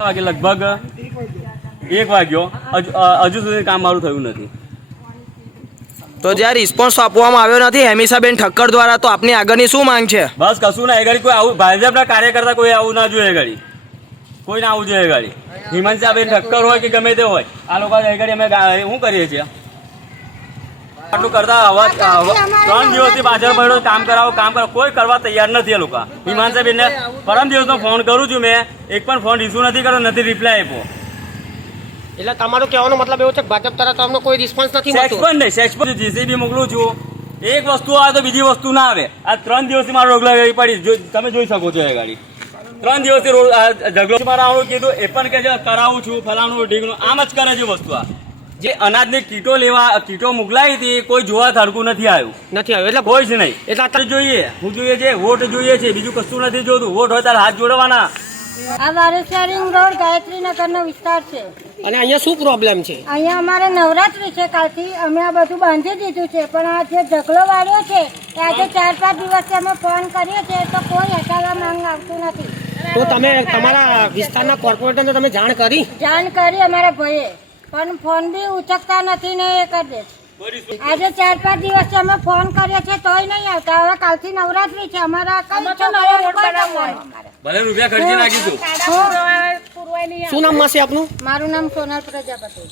વાગે લગભગ એક વાગ્યો. હજુ સુધી કામ મારું થયું નથી. તો જ્યાં રિસ્પોન્સ આપવામાં આવ્યો નથી હેમિસાબેન ઠક્કર દ્વારા તો આપની આગળની શું માંગ છે? બસ કશું ના એ ઘડી કોઈ આવું ભાજપના કાર્યકર્તા કોઈ આવું ના જોઈએ ઘડી કોઈ ના આવું જોઈએ ગાડી. હિમાંશાબેન ઠક્કર હોય કે ગમે તે હોય આ લોકો એ ઘડી અમે શું કરીએ છીએ? આટલું કરતા અવાજ ત્રણ દિવસથી પાછળ પડ્યો કામ કરાવો કામ કરાવો. કોઈ કરવા તૈયાર નથી એ લોકો. હિમાંશાબેનને પરમ દિવસનો ફોન કરું છું મેં. એક પણ ફોન રિસીવ નથી કર્યો નથી રિપ્લાય આપ્યો. એટલે તમારો કહેવાનો મતલબ એવો છે કે ભાજપ તરફ તમને કોઈ રિસ્પોન્સ નથી સેક્સ મળતો. પણ નહીં સેક્સ પણ જીસીબી મોકલું છું એક વસ્તુ આવે તો બીજી વસ્તુ ના આવે. આ ત્રણ દિવસથી મારો રોગ લાગી પડી. જો- તમે જોઈ શકો છો એ ગાડી. ત્રણ દિવસથી ઝઘડો મારા આવડું કીધું એ પણ કે છે કરાવું છું ફલાણું ઢીકણું આમ જ કરે છે વસ્તુ આ. જે અનાજની કીટો લેવા કીટો મોકલાઈ હતી કોઈ જોવા સરખું નથી આવ્યું. નથી આવ્યું. એટલે કોઈ જ નહીં. એટલે અત્યારે જોઈએ. હું જોઈએ છે વોટ જોઈએ છે બીજું કશું નથી જોતું. વોટ હોય ત્યારે હાથ જોડવાના. આ વારેસા રિંગ રોડ ગાયત્રીનગરનો વિસ્તાર છે. અને અહીંયા શું પ્રોબ્લેમ છે? અહીંયા અમારે નવરાત્રી છે કાલથી. અમે આ બધું બાંધી દીધું છે. પણ આ જે ઢગલો વાળ્યો છે એ આજે ચાર પાંચ દિવસથી અમે ફોન કરીએ છીએ તો કોઈ હટાવવા માંગ આવતું નથી. તો તમે તમારા વિસ્તારના કોર્પોરેટરને તમે જાણ કરી? જાણ કરી અમારા ભાઈએ. પણ ફોન બી ઉચકતા નથી ને એ કરી. દે આજે ચાર પાંચ દિવસથી અમે ફોન કરીએ છીએ તોય નહીં આવતા. હવે કાલથી નવરાત્રી છે. અમારા કઈ. ભલે રૂપિયા ખર્ચી નાખીશું શું નામ માસી આપનું? મારું નામ સોનલ પ્રજાપતિ.